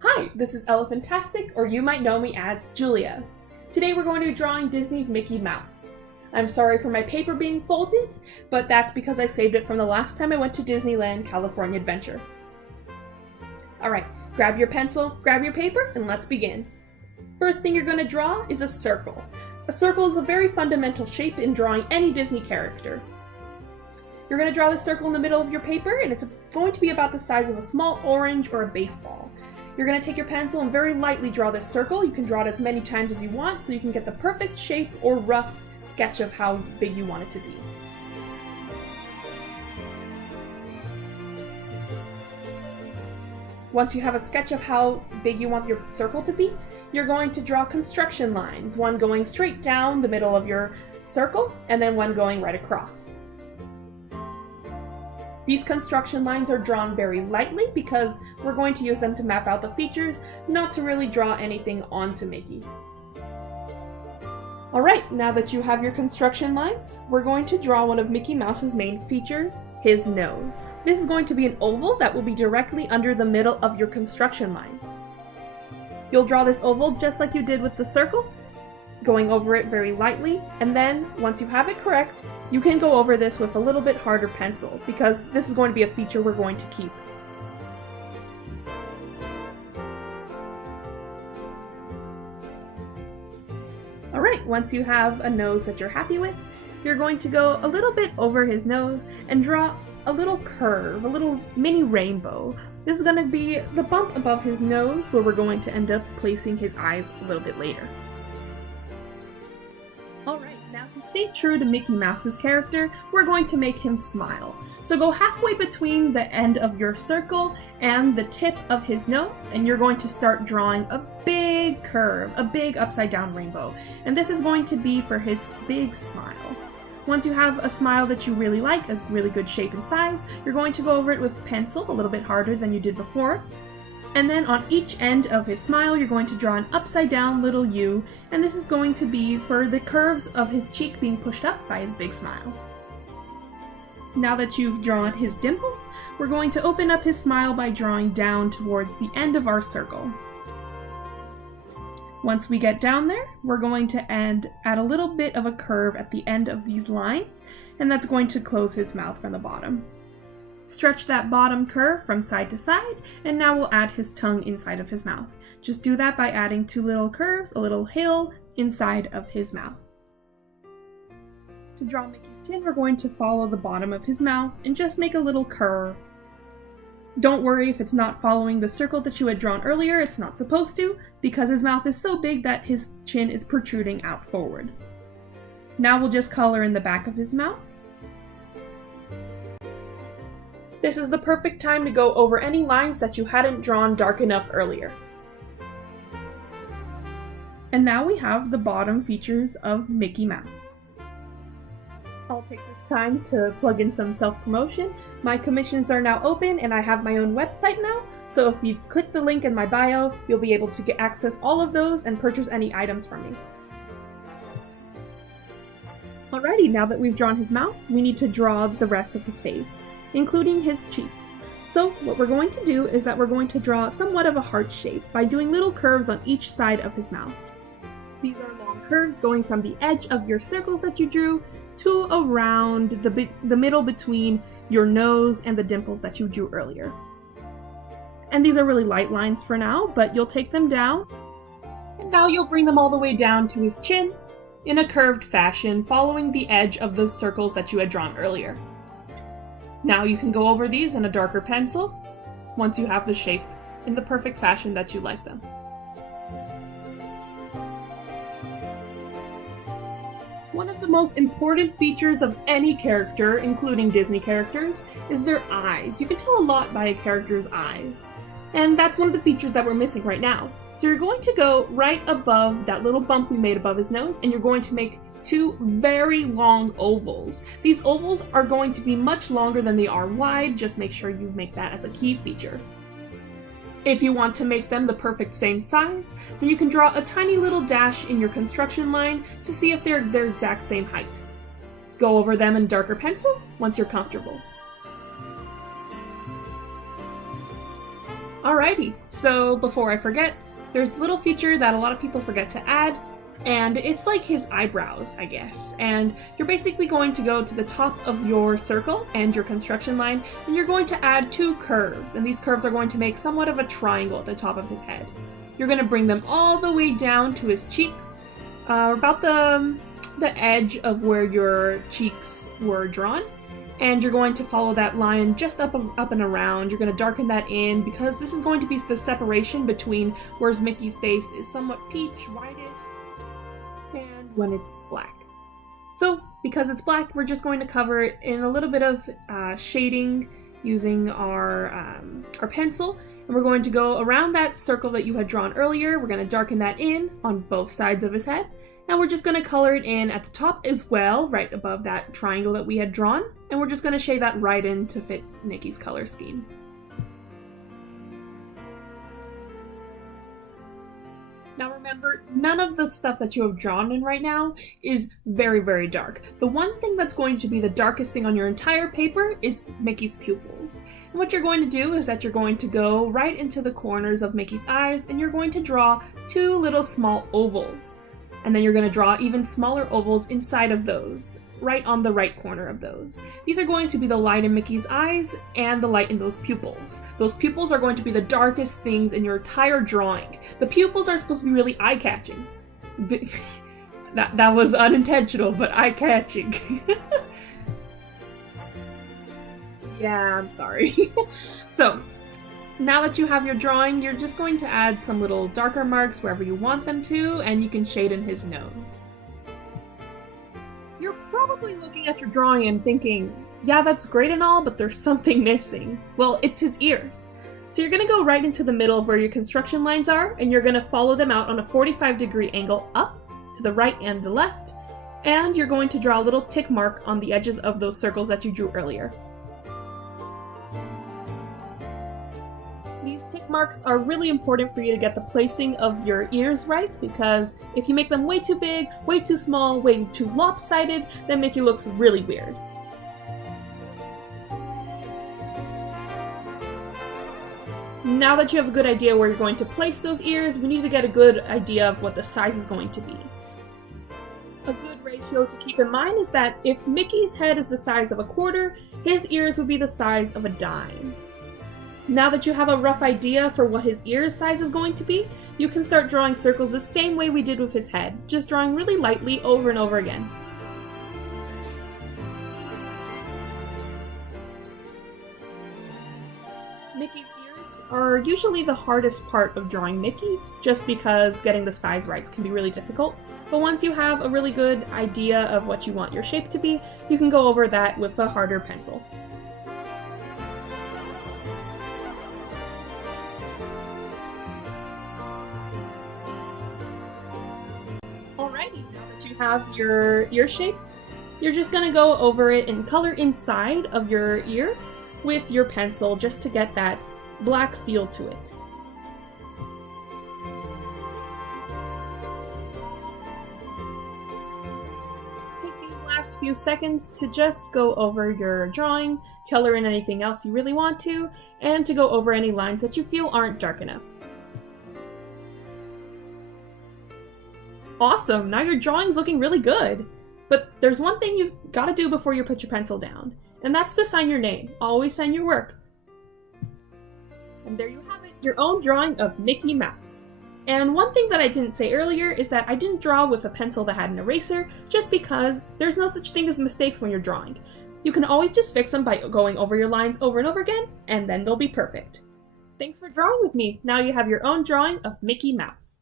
Hi, this is Elephantastic, or you might know me as Julia. Today we're going to be drawing Disney's Mickey Mouse. I'm sorry for my paper being folded, but that's because I saved it from the last time I went to Disneyland California Adventure. Alright, grab your pencil, grab your paper, and let's begin. First thing you're going to draw is a circle. A circle is a very fundamental shape in drawing any Disney character. You're going to draw the circle in the middle of your paper, and it's going to be about the size of a small orange or a baseball. You're going to take your pencil and very lightly draw this circle. You can draw it as many times as you want so you can get the perfect shape or rough sketch of how big you want it to be. Once you have a sketch of how big you want your circle to be, you're going to draw construction lines, one going straight down the middle of your circle and then one going right across. These construction lines are drawn very lightly because we're going to use them to map out the features, not to really draw anything onto Mickey. Alright, now that you have your construction lines, we're going to draw one of Mickey Mouse's main features, his nose. This is going to be an oval that will be directly under the middle of your construction lines. You'll draw this oval just like you did with the circle, going over it very lightly, and then, once you have it correct, you can go over this with a little bit harder pencil, because this is going to be a feature we're going to keep. Alright, once you have a nose that you're happy with, you're going to go a little bit over his nose and draw a little curve, a little mini rainbow. This is going to be the bump above his nose where we're going to end up placing his eyes a little bit later. Alright, now to stay true to Mickey Mouse's character, we're going to make him smile. So go halfway between the end of your circle and the tip of his nose, and you're going to start drawing a big curve, a big upside down rainbow. And this is going to be for his big smile. Once you have a smile that you really like, a really good shape and size, you're going to go over it with pencil a little bit harder than you did before. And then on each end of his smile, you're going to draw an upside down little U, and this is going to be for the curves of his cheek being pushed up by his big smile. Now that you've drawn his dimples, we're going to open up his smile by drawing down towards the end of our circle. Once we get down there, we're going to add a little bit of a curve at the end of these lines, and that's going to close his mouth from the bottom. Stretch that bottom curve from side to side, and now we'll add his tongue inside of his mouth. Just do that by adding two little curves, a little hill, inside of his mouth. To draw Mickey's chin, we're going to follow the bottom of his mouth and just make a little curve. Don't worry if it's not following the circle that you had drawn earlier, it's not supposed to, because his mouth is so big that his chin is protruding out forward. Now we'll just color in the back of his mouth. This is the perfect time to go over any lines that you hadn't drawn dark enough earlier. And now we have the bottom features of Mickey Mouse. I'll take this time to plug in some self-promotion. My commissions are now open and I have my own website now, so if you click the link in my bio, you'll be able to get access all of those and purchase any items from me. Alrighty, now that we've drawn his mouth, we need to draw the rest of his face, including his cheeks. So what we're going to do is that we're going to draw somewhat of a heart shape by doing little curves on each side of his mouth. These are long curves going from the edge of your circles that you drew to around the middle between your nose and the dimples that you drew earlier. And these are really light lines for now, but you'll take them down, and now you'll bring them all the way down to his chin in a curved fashion, following the edge of those circles that you had drawn earlier. Now you can go over these in a darker pencil once you have the shape in the perfect fashion that you like them. One of the most important features of any character, including Disney characters, is their eyes. You can tell a lot by a character's eyes. And that's one of the features that we're missing right now. So you're going to go right above that little bump we made above his nose, and you're going to make two very long ovals. These ovals are going to be much longer than they are wide. Just make sure you make that as a key feature. If you want to make them the perfect same size, then you can draw a tiny little dash in your construction line to see if they're their exact same height. Go over them in darker pencil once you're comfortable. Alrighty, so before I forget, there's a little feature that a lot of people forget to add, and it's like his eyebrows, I guess. And you're basically going to go to the top of your circle and your construction line, and you're going to add 2 curves, and these curves are going to make somewhat of a triangle at the top of his head. You're going to bring them all the way down to his cheeks, about the edge of where your cheeks were drawn. And you're going to follow that line just up and around. You're going to darken that in because this is going to be the separation between whereas Mickey's face is somewhat peach, whitish, and when it's black. So because it's black, we're just going to cover it in a little bit of shading using our pencil. And we're going to go around that circle that you had drawn earlier. We're going to darken that in on both sides of his head. And we're just going to color it in at the top as well, right above that triangle that we had drawn. And we're just going to shade that right in to fit Mickey's color scheme. Now remember, none of the stuff that you have drawn in right now is very, very dark. The one thing that's going to be the darkest thing on your entire paper is Mickey's pupils. And what you're going to do is that you're going to go right into the corners of Mickey's eyes and you're going to draw 2 little small ovals. And then you're going to draw even smaller ovals inside of those, right on the right corner of those. These are going to be the light in Mickey's eyes and the light in those pupils. Those pupils are going to be the darkest things in your entire drawing. The pupils are supposed to be really eye-catching. That was unintentional, but eye-catching. Yeah, I'm sorry. So, now that you have your drawing, you're just going to add some little darker marks wherever you want them to, and you can shade in his nose. You're probably looking at your drawing and thinking, yeah, that's great and all, but there's something missing. Well, it's his ears. So you're going to go right into the middle of where your construction lines are, and you're going to follow them out on a 45-degree angle up to the right and the left, and you're going to draw a little tick mark on the edges of those circles that you drew earlier. These tick marks are really important for you to get the placing of your ears right, because if you make them way too big, way too small, way too lopsided, then Mickey looks really weird. Now that you have a good idea where you're going to place those ears, we need to get a good idea of what the size is going to be. A good ratio to keep in mind is that if Mickey's head is the size of a quarter, his ears would be the size of a dime. Now that you have a rough idea for what his ear size is going to be, you can start drawing circles the same way we did with his head, just drawing really lightly over and over again. Mickey's ears are usually the hardest part of drawing Mickey, just because getting the size right can be really difficult. But once you have a really good idea of what you want your shape to be, you can go over that with a harder pencil. Alrighty, now that you have your ear shape, you're just going to go over it and color inside of your ears with your pencil just to get that black feel to it. Take these last few seconds to just go over your drawing, color in anything else you really want to, and to go over any lines that you feel aren't dark enough. Awesome! Now your drawing's looking really good! But there's one thing you've got to do before you put your pencil down, and that's to sign your name. Always sign your work. And there you have it, your own drawing of Mickey Mouse. And one thing that I didn't say earlier is that I didn't draw with a pencil that had an eraser, just because there's no such thing as mistakes when you're drawing. You can always just fix them by going over your lines over and over again, and then they'll be perfect. Thanks for drawing with me! Now you have your own drawing of Mickey Mouse.